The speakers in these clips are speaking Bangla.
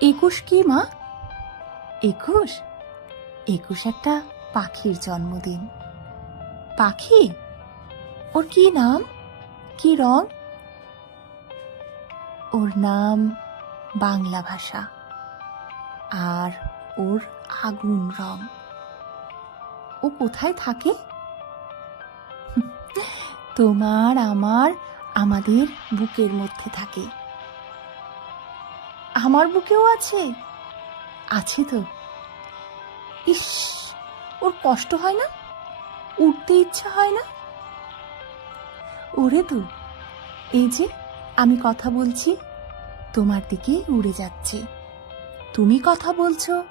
একুশ কি মা? একুশ? একুশ একটা পাখির জন্মদিন। পাখি? ওর কি নাম, কি রং? ওর নাম বাংলা ভাষা, আর ওর আগুন রং। ও কোথায় থাকে? তোমার, আমার, আমাদের বুকের মধ্যে থাকে। আমার বুকেও আছে? আছে তো। ইস, ওর কষ্ট হয় না? উঠতে ইচ্ছা হয় না? ওরে তো, এই যে আমি কথা বলছি, তোমার দিকে উড়ে যাচ্ছে। তুমি কথা বলছো,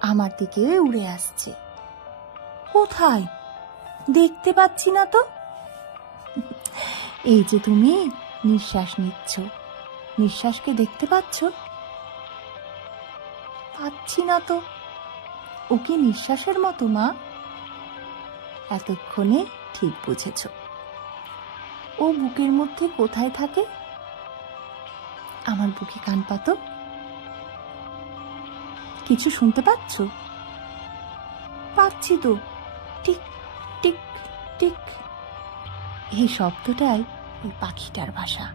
আমার দিকে উড়ে আসছে। কোথায়? দেখতে পাচ্ছি না তো। এই যে তুমি নিঃশ্বাস নিচ্ছ, নিঃশ্বাসকে দেখতে পাচ্ছ? পাচ্ছি না তো। ও কি নিঃশ্বাসের মতো মা? এতক্ষণে ঠিক বুঝেছ। ও বুকের মধ্যে কোথায় থাকে? আমার বুকে কান পাতো। কিছু শুনতে পাচ্ছ? পাচ্ছি তো। Tick tick tick. এই শব্দটাই ওই পাখিটার ভাষা।